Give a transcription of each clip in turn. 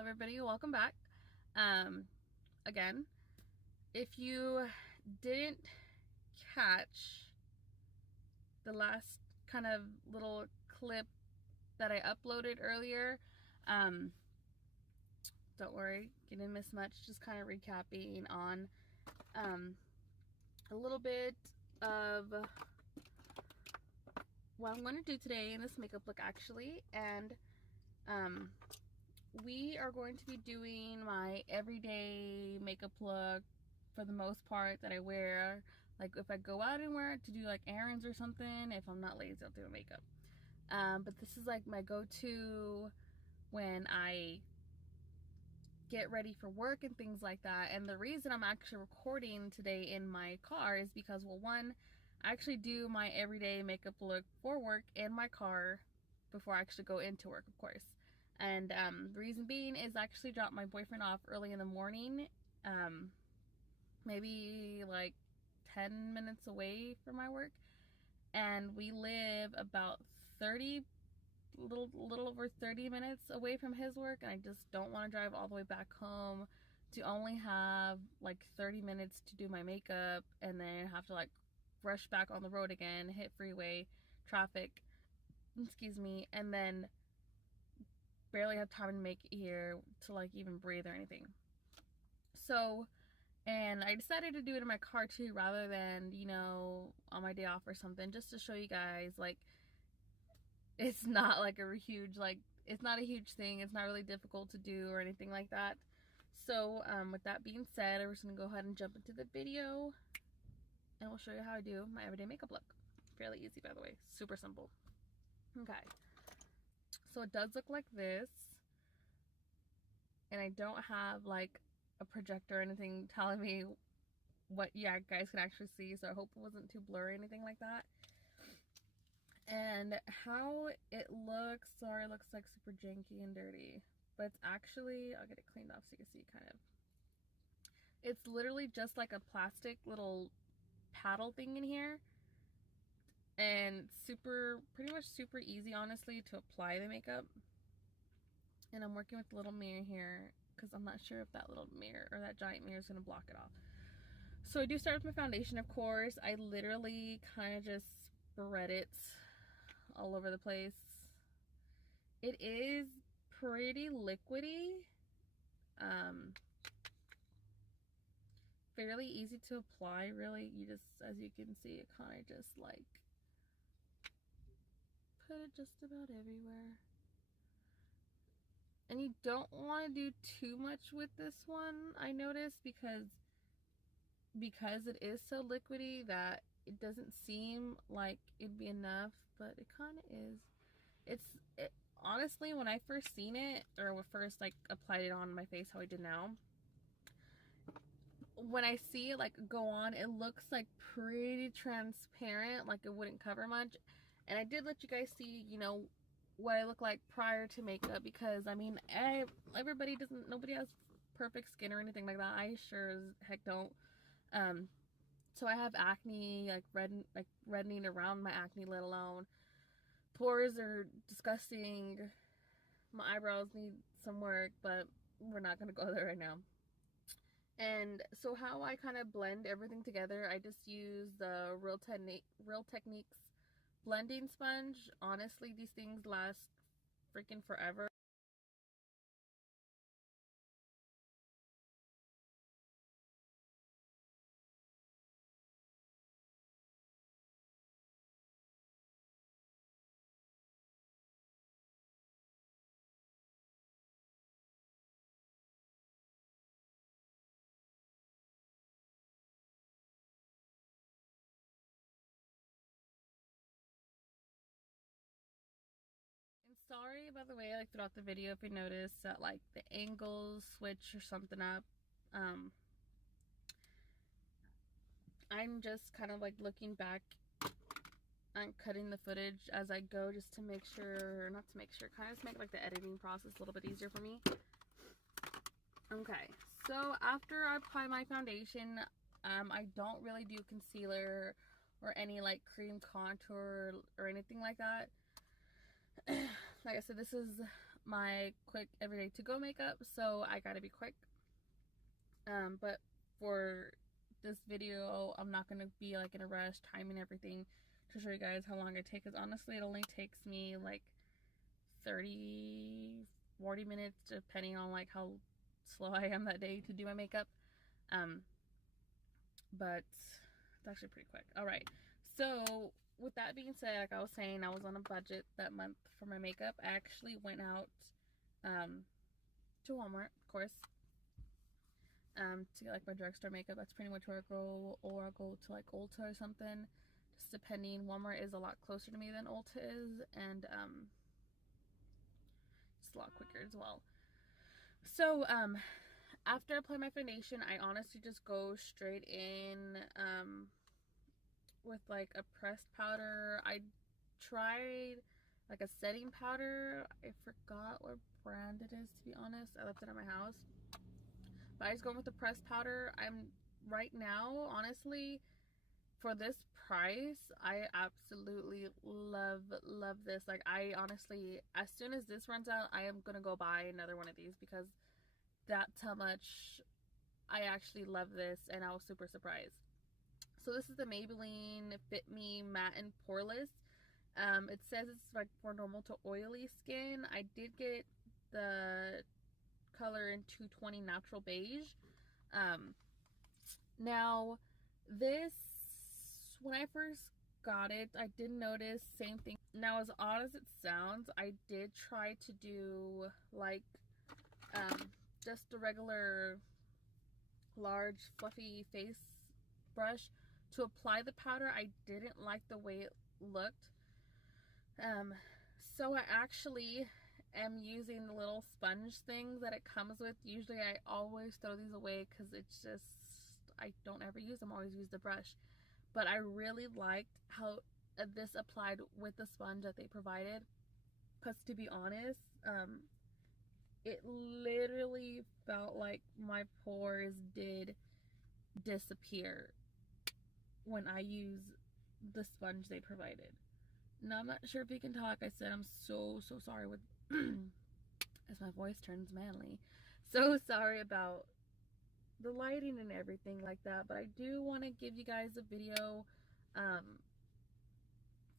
everybody, welcome back. Again, if you didn't catch the last kind of little clip that I uploaded earlier, don't worry, you didn't miss much. Just kind of recapping on a little bit of what I'm going to do today in this makeup look, actually. And we are going to be doing my everyday makeup look for the most part that I wear. Like if I go out and wear it to do like errands or something, if I'm not lazy, I'll do my makeup. But this is like my go-to when I get ready for work and things like that. And the reason I'm actually recording today in my car is because, well, one, I actually do my everyday makeup look for work in my car before I actually go into work, of course. And the reason being is I actually dropped my boyfriend off early in the morning, maybe like 10 minutes away from my work, and we live about little over 30 minutes away from his work, and I just don't want to drive all the way back home to only have like 30 minutes to do my makeup and then have to like rush back on the road again, hit freeway traffic, excuse me, and then barely have time to make it here to like even breathe or anything. So, and I decided to do it in my car too, rather than, you know, on my day off or something, just to show you guys like it's not like a huge, like, it's not a huge thing. It's not really difficult to do or anything like that. So with that being said, I'm just gonna go ahead and jump into the video and we'll show you how I do my everyday makeup look. Fairly easy, by the way, super simple. Okay, so it does look like this, and I don't have like a projector or anything telling me what you guys can actually see, so I hope it wasn't too blurry or anything like that. And how it looks, sorry, it looks like super janky and dirty, but it's actually, I'll get it cleaned off so you can see kind of. It's literally just like a plastic little paddle thing in here, and pretty much super easy, honestly, to apply the makeup. And I'm working with a little mirror here because I'm not sure if that little mirror or that giant mirror is going to block it off. So I do start with my foundation, of course. I literally kind of just spread it all over the place. It is pretty liquidy, fairly easy to apply, really. You just, as you can see, it kind of just like put it just about everywhere. And you don't want to do too much with this one, I noticed, because it is so liquidy that it doesn't seem like it'd be enough, but it kind of is. Honestly, when I first seen it, or first like applied it on my face how I did now, when I see it like go on, it looks like pretty transparent, like it wouldn't cover much. And I did let you guys see, you know, what I look like prior to makeup, because I mean, nobody has perfect skin or anything like that. I sure as heck don't. So I have acne, like reddening around my acne, let alone pores are disgusting. My eyebrows need some work, but we're not gonna go there right now. And so how I kind of blend everything together, I just use the Real Techniques blending sponge. Honestly, these things last freaking forever. And sorry, by the way, like throughout the video, if you notice that like the angles switch or something up. I'm just kind of like looking back and cutting the footage as I go, just to make sure, not to make sure, kind of just make like the editing process a little bit easier for me. Okay, so after I apply my foundation, I don't really do concealer or any like cream contour or anything like that. Like I said, this is my quick everyday to go makeup, so I gotta be quick. But for this video, I'm not gonna be like in a rush timing everything to show you guys how long it takes, because honestly it only takes me like 30-40 minutes depending on like how slow I am that day to do my makeup. But it's actually pretty quick. All right, so with that being said, like I was saying, I was on a budget that month for my makeup. I actually went out to Walmart, of course, to get like my drugstore makeup. That's pretty much where I go, or I'll go to like Ulta or something, just depending. Walmart is a lot closer to me than Ulta is, and it's a lot quicker as well. So after I apply my foundation, I honestly just go straight in with like a pressed powder. I tried like a setting powder. I forgot what brand it is, to be honest. I left it at my house. But I just go with the pressed powder. I'm right now, honestly, for this price, I absolutely love this. Like, I honestly, as soon as this runs out, I am gonna go buy another one of these, because that's how much I actually love this, and I was super surprised. So this is the Maybelline Fit Me Matte and Poreless. It says it's like for normal to oily skin. I did get the color in 220 Natural Beige. Now this, when I first got it, I did notice same thing. Now, as odd as it sounds, I did try to do like just a regular large fluffy face brush to apply the powder. I didn't like the way it looked. So I actually am using the little sponge thing that it comes with. Usually I always throw these away because it's just, I don't ever use them. I always use the brush. But I really liked how this applied with the sponge that they provided, because to be honest, it literally felt like my pores did disappear when I use the sponge they provided. Now, I'm not sure if you can talk. I said I'm so sorry with as my voice turns manly. So sorry about the lighting and everything like that, but I do want to give you guys a video,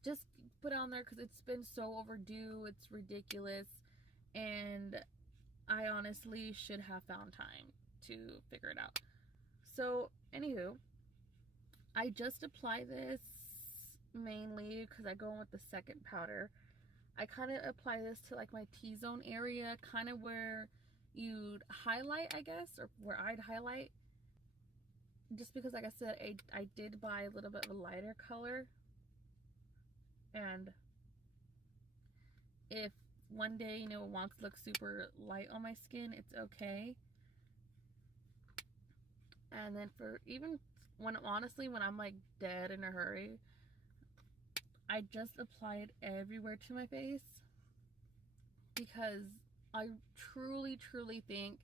just put on there because it's been so overdue. It's ridiculous, and I honestly should have found time to figure it out. So anywho, I just apply this mainly because I go in with the second powder. I kind of apply this to like my T-zone area, kind of where you'd highlight, I guess, or where I'd highlight, just because, like I said, I did buy a little bit of a lighter color, and if one day, you know, it wants to look super light on my skin, it's okay. And then for even when, honestly, when I'm like dead in a hurry, I just apply it everywhere to my face, because I truly think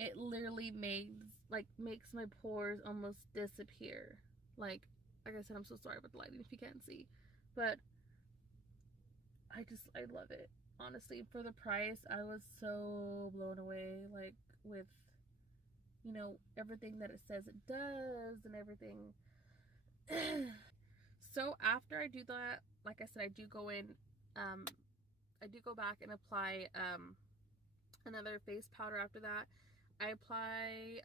it literally makes my pores almost disappear. Like I said, I'm so sorry about the lighting if you can't see, but I love it. Honestly, for the price, I was so blown away, like with, you know, everything that it says it does and everything. So after I do that, like I said, I do go in, I do go back and apply another face powder after that. I apply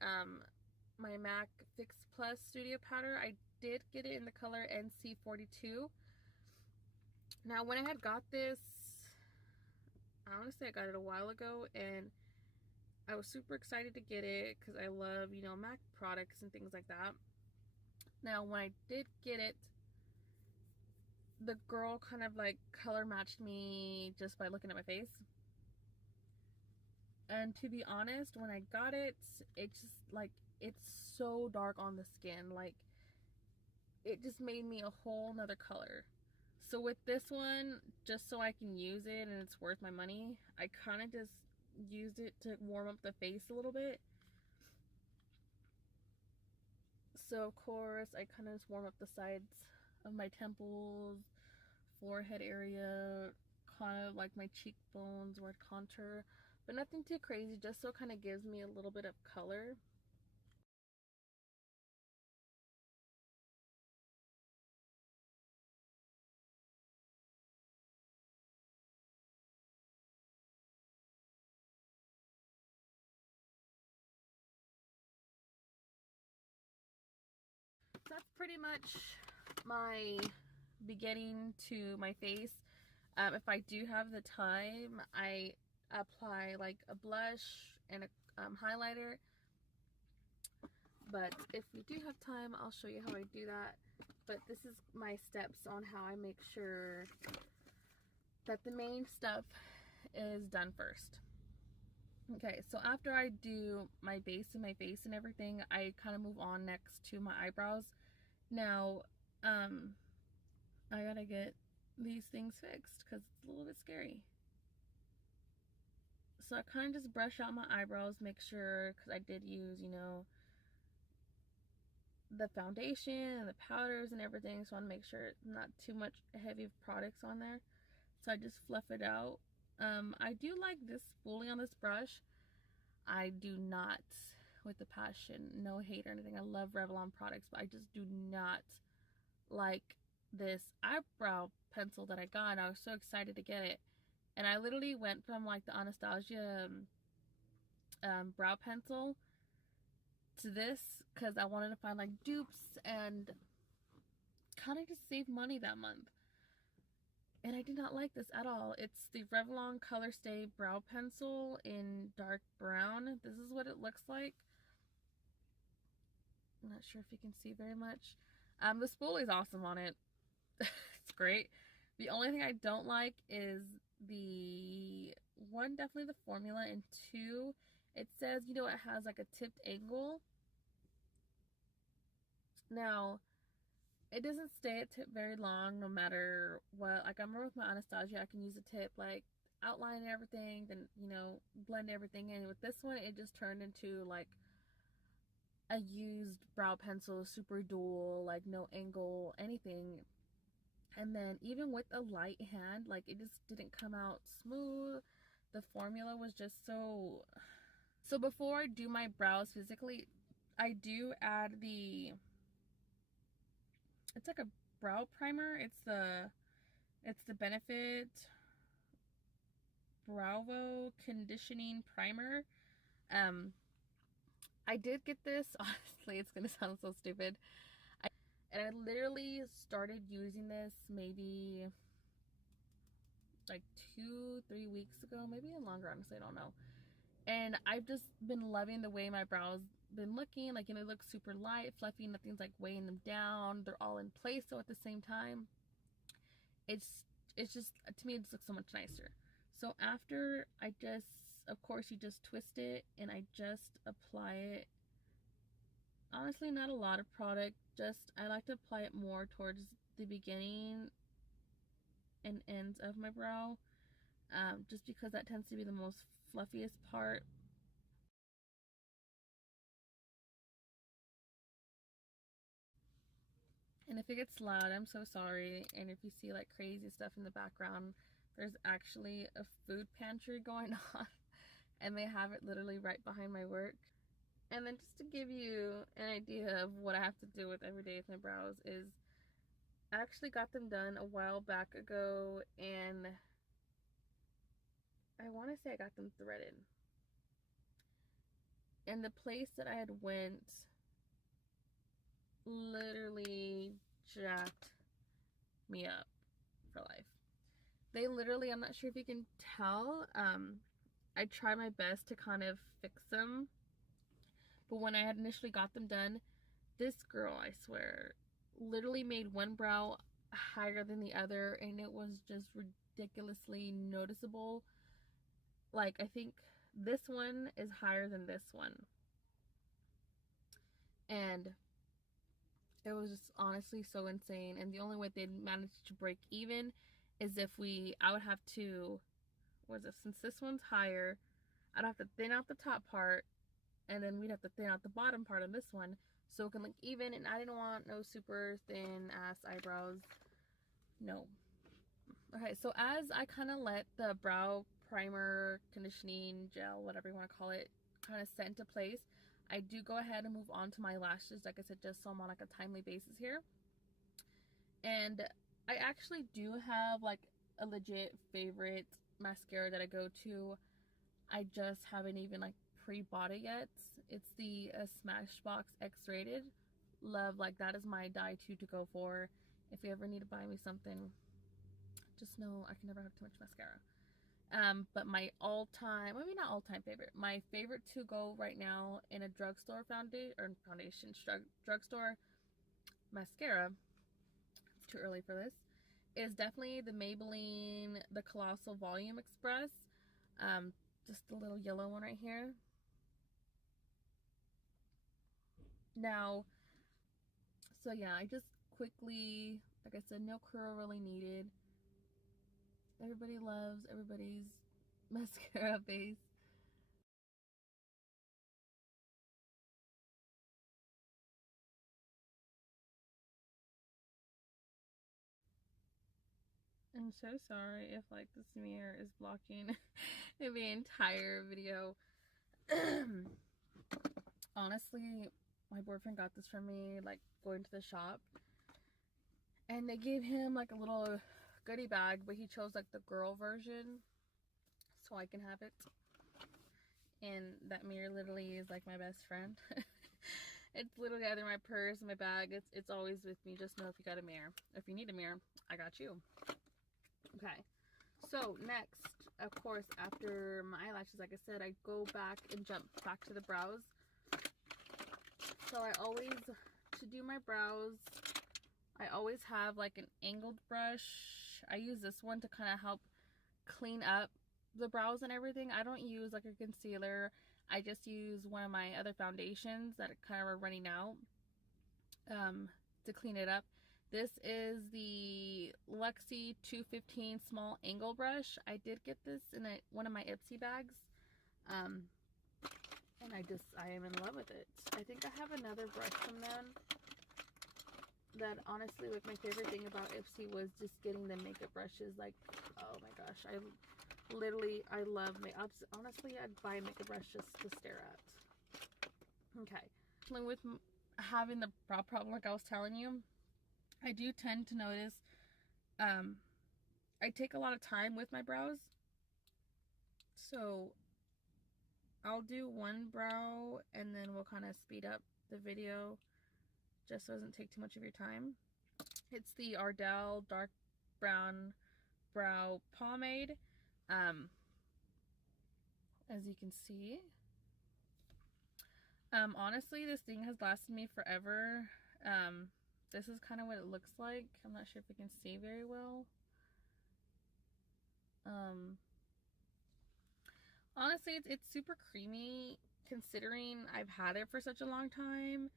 my MAC Fix Plus Studio Powder. I did get it in the color NC42. Now, when I had got this, I want to say I got it a while ago, and I was super excited to get it because I love, you know, MAC products and things like that. Now, when I did get it, the girl kind of like color matched me just by looking at my face. And to be honest, when I got it, it's just like, it's so dark on the skin. Like, it just made me a whole nother color. So with this one, just so I can use it and it's worth my money, I kind of just used it to warm up the face a little bit. So of course, I kind of just warm up the sides of my temples, forehead area, kind of like my cheekbones or contour, but nothing too crazy, just so it kind of gives me a little bit of color. So that's pretty much my beginning to my face. If I do have the time, I apply like a blush and a highlighter. But if we do have time, I'll show you how I do that. But this is my steps on how I make sure that the main stuff is done first. Okay, so after I do my base and my face and everything, I kind of move on next to my eyebrows. Now, I gotta get these things fixed because it's a little bit scary. So I kind of just brush out my eyebrows, make sure, because I did use, you know, the foundation and the powders and everything, so I want to make sure not too much heavy products on there. So I just fluff it out. I do like this spoolie on this brush. I do not, with the passion, no hate or anything, I love Revlon products, but I just do not like this eyebrow pencil that I got, and I was so excited to get it. And I literally went from like the Anastasia brow pencil to this because I wanted to find like dupes and kind of just save money that month. And I did not like this at all. It's the Revlon Color Stay brow pencil in dark brown. This is what it looks like. I'm not sure if you can see very much. The spoolie is awesome on it. It's great. The only thing I don't like is the one, definitely the formula, and two, it says, you know, it has like a tipped angle. Now, it doesn't stay at tip very long no matter what. Like, I remember with my Anastasia, I can use a tip, like, outline everything, then, you know, blend everything in. With this one, it just turned into, like, a used brow pencil, super dual, like, no angle, anything. And then, even with a light hand, like, it just didn't come out smooth. The formula was just so... So, before I do my brows physically, I do add the... It's like a brow primer. It's the Benefit Browvo conditioning primer. I did get this, honestly, it's gonna sound so stupid. And I literally started using this maybe like 2-3 weeks ago, maybe even longer, honestly, I don't know. And I've just been loving the way my brows been looking. Like, you know, they look super light, fluffy, nothing's like weighing them down. They're all in place though at the same time. It's just, to me, it just looks so much nicer. So after I just, of course, you just twist it and I just apply it. Honestly, not a lot of product, just I like to apply it more towards the beginning and ends of my brow, just because that tends to be the most fluffiest part. And if it gets loud, I'm so sorry. And if you see like crazy stuff in the background, there's actually a food pantry going on and they have it literally right behind my work. And then just to give you an idea of what I have to do with every day with my brows is I actually got them done a while back ago, and I want to say I got them threaded. And the place that I had went literally jacked me up for life. They literally, I'm not sure if you can tell, I try my best to kind of fix them. But when I had initially got them done, this girl, I swear, literally made one brow higher than the other, and it was just ridiculously noticeable. Like, I think this one is higher than this one. And it was just honestly so insane. And the only way they'd manage to break even is if I would have to, since this one's higher, I'd have to thin out the top part, and then we'd have to thin out the bottom part of this one so it can look even. And I didn't want no super thin ass eyebrows. No, Okay, so as I kind of let the brow primer, conditioning gel, whatever you want to call it, kind of set into place, I do go ahead and move on to my lashes, like I said, just so I'm on like a timely basis here. And I actually do have like a legit favorite mascara that I go to. I just haven't even like pre-bought it yet. It's the Smashbox X-Rated. Love, like that is my die-to to go for. If you ever need to buy me something, just know I can never have too much mascara. But my all-time, maybe not all-time favorite, my favorite to go right now in a drugstore drugstore mascara, it's too early for this, is definitely the Maybelline, the Colossal Volume Express. Just the little yellow one right here. Now, so yeah, I just quickly, like I said, no curl really needed. Everybody loves everybody's mascara base. I'm so sorry if like this mirror is blocking the entire video. Honestly, my boyfriend got this for me, like going to the shop, and they gave him like a little goodie bag, but he chose like the girl version so I can have it. And that mirror literally is like my best friend. It's literally either my purse, my bag, it's always with me. Just know if you got a mirror, if you need a mirror, I got you. Okay, so next, of course, after my eyelashes, like I said, I go back and jump back to the brows. So I always, to do my brows, I always have like an angled brush. I use this one to kind of help clean up the brows and everything. I don't use like a concealer. I just use one of my other foundations that kind of are running out to clean it up. This is the Luxie 215 small angle brush. I did get this in one of my Ipsy bags. And I am in love with it. I think I have another brush from them that honestly, like, my favorite thing about Ipsy was just getting the makeup brushes. Like, oh my gosh, I love makeup. Honestly, I'd buy a makeup brush just to stare at. Okay, with having the brow problem, like I was telling you, I do tend to notice I take a lot of time with my brows. So I'll do one brow and then we'll kind of speed up the video just so it doesn't take too much of your time. It's the Ardell Dark Brown Brow Pomade. As you can see. Honestly, this thing has lasted me forever. This is kind of what it looks like. I'm not sure if you can see very well. Honestly, it's super creamy considering I've had it for such a long time.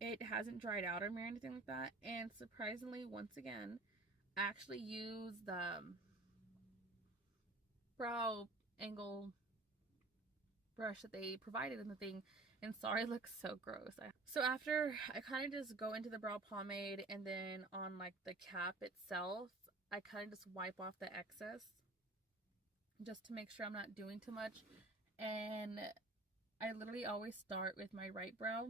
It hasn't dried out on me or anything like that. And surprisingly, once again, I actually use the brow angle brush that they provided in the thing, and sorry, it looks so gross. So after I kind of just go into the brow pomade, and then on like the cap itself, I kind of just wipe off the excess just to make sure I'm not doing too much. And I literally always start with my right brow,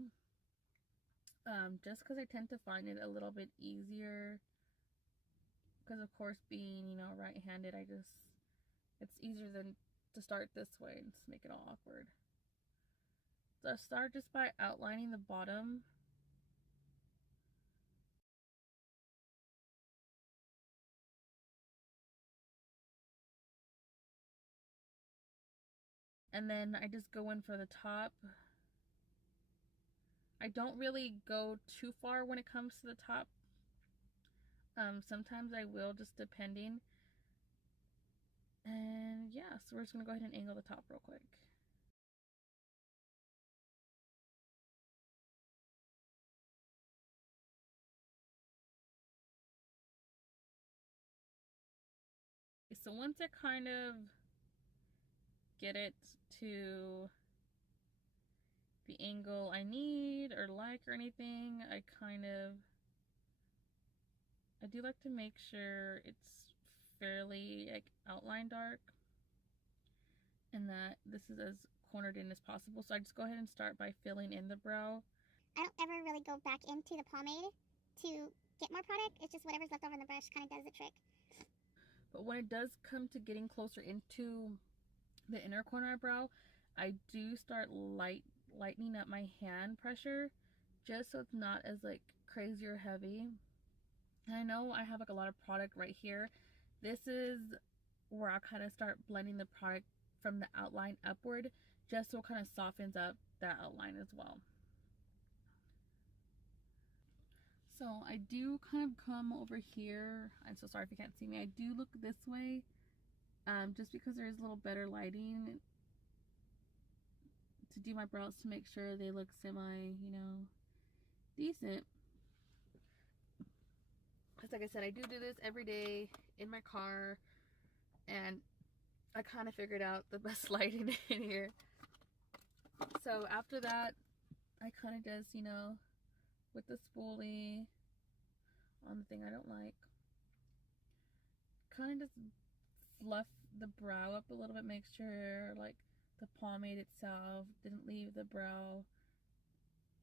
just because I tend to find it a little bit easier, because of course being, you know, right-handed, it's easier than to start this way and just make it all awkward. So I start just by outlining the bottom. And then I just go in for the top. I don't really go too far when it comes to the top. Sometimes I will, just depending. And yeah, so we're just gonna go ahead and angle the top real quick. So once I kind of get it to the angle I need or like or anything, I do like to make sure it's fairly like outline dark, and that this is as cornered in as possible. So I just go ahead and start by filling in the brow. I don't ever really go back into the pomade to get more product. It's just whatever's left over in the brush kind of does the trick. But when it does come to getting closer into the inner corner of brow, I do start lightening up my hand pressure just so it's not as like crazy or heavy. And I know I have like a lot of product right here. This is where I kind of start blending the product from the outline upward, just so it kind of softens up that outline as well. So I do kind of come over here. I'm so sorry if you can't see me. I do look this way, just because there's a little better lighting to do my brows to make sure they look semi, you know, decent. Because like I said, I do this every day in my car, and I kind of figured out the best lighting in here. So after that, I kind of just, you know, with the spoolie on the thing I don't like, kind of just fluff the brow up a little bit, make sure like the pomade itself didn't leave the brow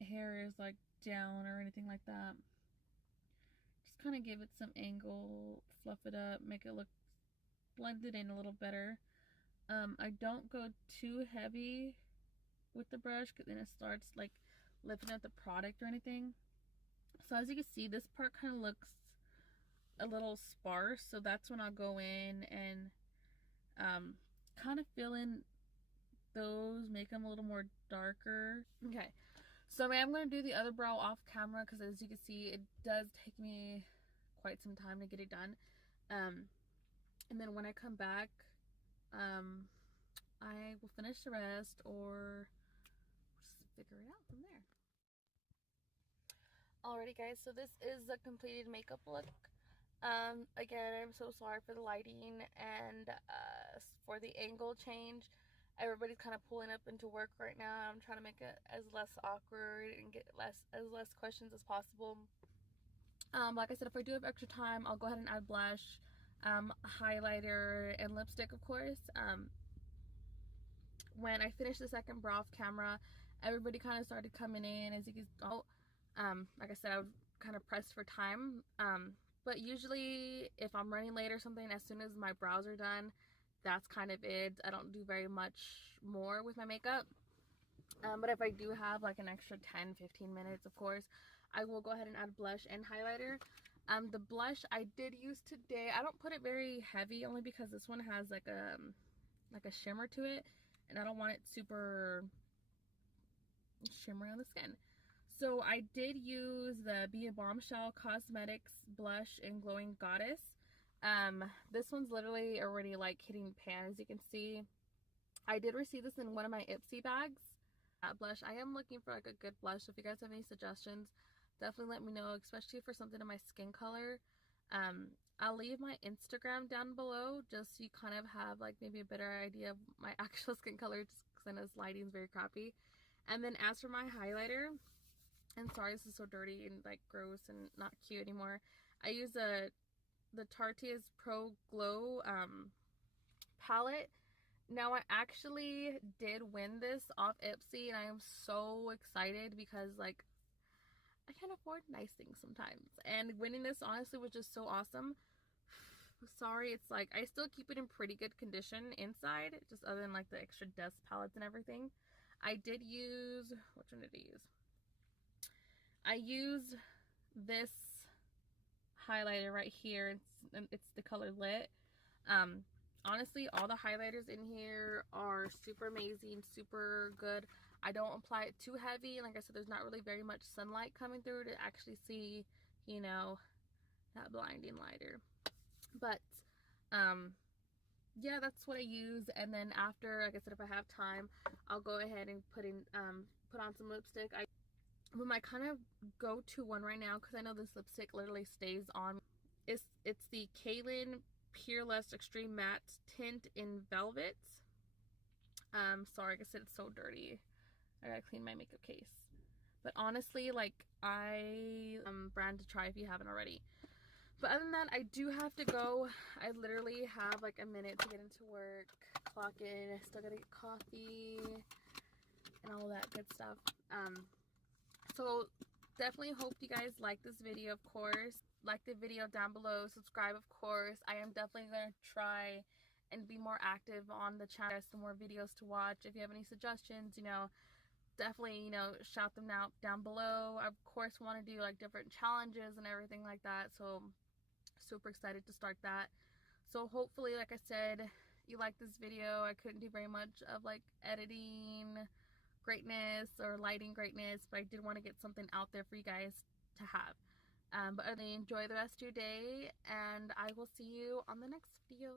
hairs like down or anything like that. Just kind of give it some angle, fluff it up, make it look blended in a little better. I don't go too heavy with the brush because then it starts like lifting up the product or anything. So as you can see, this part kind of looks a little sparse, so that's when I'll go in and kind of fill in those, make them a little more darker. Okay, so I am going to do the other brow off camera because as you can see, it does take me quite some time to get it done. And then when I come back, I will finish the rest or just figure it out from there. Alrighty guys, so this is the completed makeup look. Again, I'm so sorry for the lighting and for the angle change. Everybody's kind of pulling up into work right now. I'm trying to make it as less awkward and get less questions as possible. Like I said, if I do have extra time, I'll go ahead and add blush, highlighter, and lipstick, of course. When I finished the second brow off camera, everybody kind of started coming in. As you can tell, like I said, I was kind of pressed for time. But usually if I'm running late or something, as soon as my brows are done, that's kind of it. I don't do very much more with my makeup. But if I do have like an extra 10-15 minutes, of course, I will go ahead and add blush and highlighter. The blush I did use today, I don't put it very heavy only because this one has like a shimmer to it, and I don't want it super shimmery on the skin. So I did use the Be A Bombshell Cosmetics blush in Glowing Goddess. This one's literally already like hitting pan, as you can see. I did receive this in one of my Ipsy bags. That blush, I am looking for like a good blush, so if you guys have any suggestions, definitely let me know, especially for something in my skin color. I'll leave my Instagram down below just so you kind of have like maybe a better idea of my actual skin color, just because I know this lighting is very crappy. And then as for my highlighter, and sorry this is so dirty and like gross and not cute anymore, I use the Tarteist Pro Glow palette. Now I actually did win this off Ipsy, and I am so excited because like I can't afford nice things sometimes, and winning this honestly was just so awesome. Sorry, it's like I still keep it in pretty good condition inside, just other than like the extra dust palettes and everything. I did use, which one did I use? I used this highlighter right here. It's the color Lit. Honestly, all the highlighters in here are super amazing, super good. I don't apply it too heavy. Like I said, there's not really very much sunlight coming through to actually see, you know, that blinding lighter. But yeah, that's what I use. And then after, like I said, if I have time, I'll go ahead and put on some lipstick. But my kind of go-to one right now, because I know this lipstick literally stays on, it's the Cailyn Peerless Extreme Matte Tint in Velvet. Sorry, like I said, it's so dirty. I gotta clean my makeup case. But honestly, like, brand to try if you haven't already. But other than that, I do have to go. I literally have like a minute to get into work, clock in. I still gotta get coffee and all that good stuff. So definitely hope you guys like this video, of course. Like the video down below, subscribe, of course. I am definitely going to try and be more active on the channel. Some more videos to watch. If you have any suggestions, you know, definitely, you know, shout them out down below. I, of course, want to do like different challenges and everything like that. So super excited to start that. So hopefully, like I said, you like this video. I couldn't do very much of like editing greatness or lighting greatness, but I did want to get something out there for you guys to have. But other than that, enjoy the rest of your day, and I will see you on the next video.